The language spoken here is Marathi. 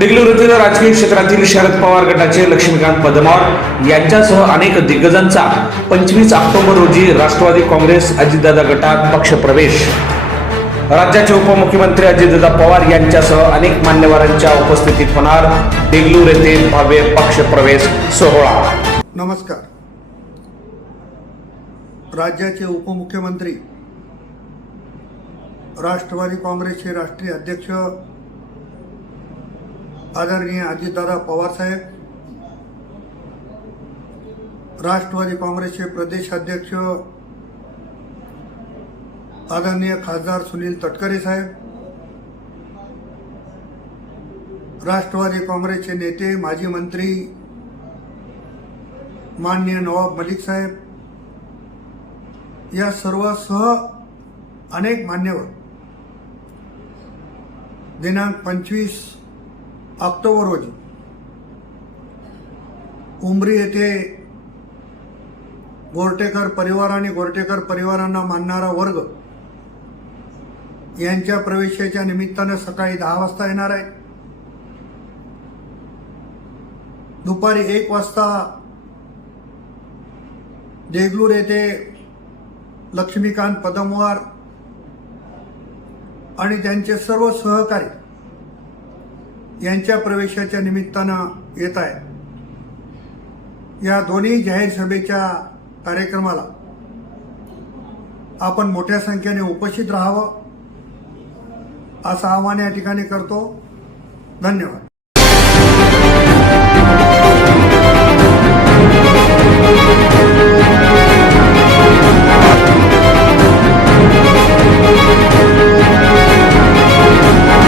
देगलूर राजकीय क्षेत्रातील शरद पवार गटाचे लक्ष्मीकांत पदमावर यांच्यासह अनेक दिग्गजांचा पंचवीस ऑक्टोबर रोजी राष्ट्रवादी काँग्रेस अजितदादा गटात पक्षप्रवेश. राज्याचे उपमुख्यमंत्री अजितदादा पवार यांच्यासह अनेक मान्यवरांच्या उपस्थितीत होणार देगलूर येथे भव्य पक्षप्रवेश सोहळा. नमस्कार. राज्याचे उपमुख्यमंत्री राष्ट्रवादी काँग्रेसचे राष्ट्रीय अध्यक्ष आदरणीय अजितदादा पवारसाहेब राष्ट्रवादी काँग्रेसचे प्रदेश अध्यक्ष आदरणीय खासदार सुनील तटकरे साहेब राष्ट्रवादी काँग्रेसचे नेते माजी मंत्री माननीय नवाब मलिक साहेब या सर्व सह अनेक मान्यवर दिनांक पंचवीस ऑक्टोबर रोजी. उमरी येथे गोरटेकर परिवार आणि गोरटेकर परिवारांना मानणारा वर्ग यांच्या प्रवेशाच्या निमित्तानं सकाळी दहा वाजता येणार आहे. दुपारी एक वाजता देगलूर येथे लक्ष्मीकांत पदमवार आणि त्यांचे सर्व सहकारी यांच्या प्रवेशाच्या निमित्तानं येत आहे. या दोन्ही जाहीर सभेच्या कार्यक्रमाला आपण मोठ्या संख्येने उपस्थित राहावं असं आव्हान या ठिकाणी करतो. धन्यवाद.